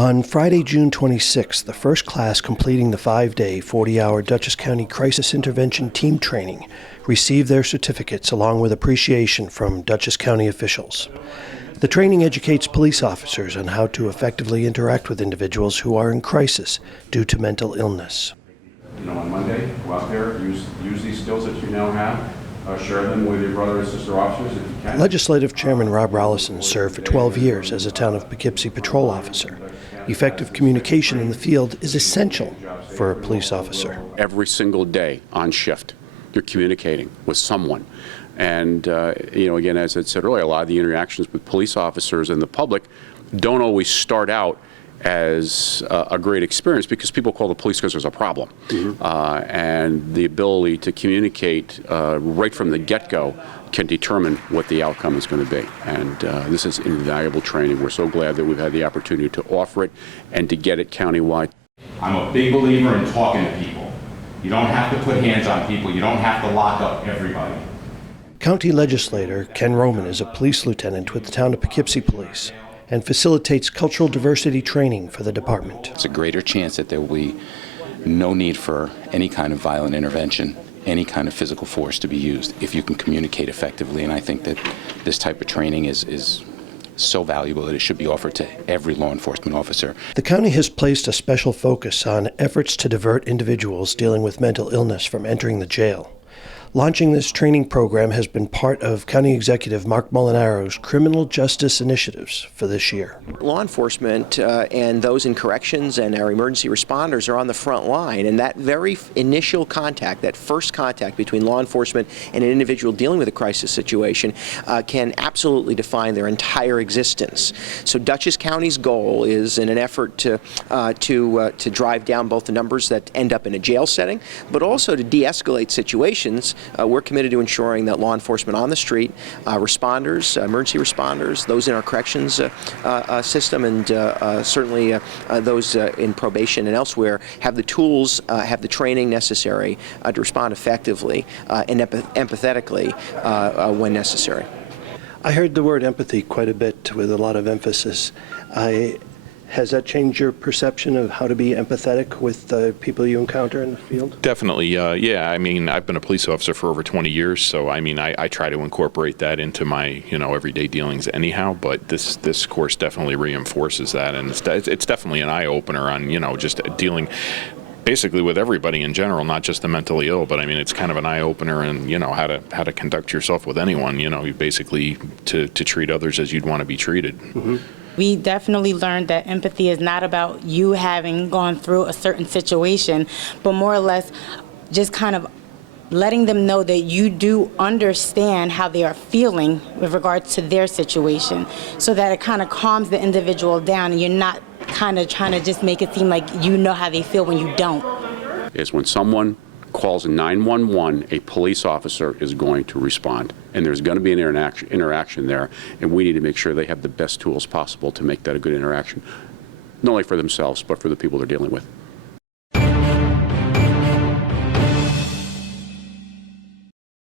On Friday, June 26th, the first class completing the 5-day, 40-hour Dutchess County Crisis Intervention Team Training received their certificates along with appreciation from Dutchess County officials. The training educates police officers on how to effectively interact with individuals who are in crisis due to mental illness. On Monday, go out there, use these skills that you now have. Share them with your brother and sister officers if you can. Legislative Chairman Rob Rollison served for 12 years as a Town of Poughkeepsie patrol officer. Effective communication in the field is essential for a police officer. Every single day on shift, you're communicating with someone. And, again, as I said earlier, a lot of the interactions with police officers and the public don't always start out as a great experience because people call the police because there's a problem. And the ability to communicate right from the get-go can determine what the outcome is going to be. And this is invaluable training. We're so glad that we've had the opportunity to offer it and to get it countywide. I'm a big believer in talking to people. You don't have to put hands on people. You don't have to lock up everybody. County Legislator Ken Roman is a police lieutenant with the Town of Poughkeepsie Police and facilitates cultural diversity training for the department. It's a greater chance that there will be no need for any kind of violent intervention, any kind of physical force to be used if you can communicate effectively. And I think that this type of training is so valuable that it should be offered to every law enforcement officer. The county has placed a special focus on efforts to divert individuals dealing with mental illness from entering the jail. Launching this training program has been part of County Executive Mark Molinaro's criminal justice initiatives for this year. Law enforcement and those in corrections and our emergency responders are on the front line, and that very initial contact, that first contact between law enforcement and an individual dealing with a crisis situation can absolutely define their entire existence. So Dutchess County's goal is, in an effort to drive down both the numbers that end up in a jail setting, but also to de-escalate situations. We're committed to ensuring that law enforcement on the street, responders, emergency responders, those in our corrections system, and certainly those in probation and elsewhere have the tools, have the training necessary to respond effectively and empathetically when necessary. I heard the word empathy quite a bit with a lot of emphasis. Has that changed your perception of how to be empathetic with the people you encounter in the field? Definitely, yeah. I mean, I've been a police officer for over 20 years, so I mean, I try to incorporate that into my, everyday dealings anyhow, but this course definitely reinforces that, and it's definitely an eye-opener on, just dealing basically with everybody in general, not just the mentally ill, but I mean, it's kind of an eye-opener in, how to conduct yourself with anyone, you basically to treat others as you'd want to be treated. Mm-hmm. We definitely learned that empathy is not about you having gone through a certain situation, but more or less just kind of letting them know that you do understand how they are feeling with regards to their situation, so that it kind of calms the individual down and you're not kind of trying to just make it seem like you know how they feel when you don't. Is when someone calls 911, a police officer is going to respond. And there's going to be an interaction there, and we need to make sure they have the best tools possible to make that a good interaction, not only for themselves, but for the people they're dealing with.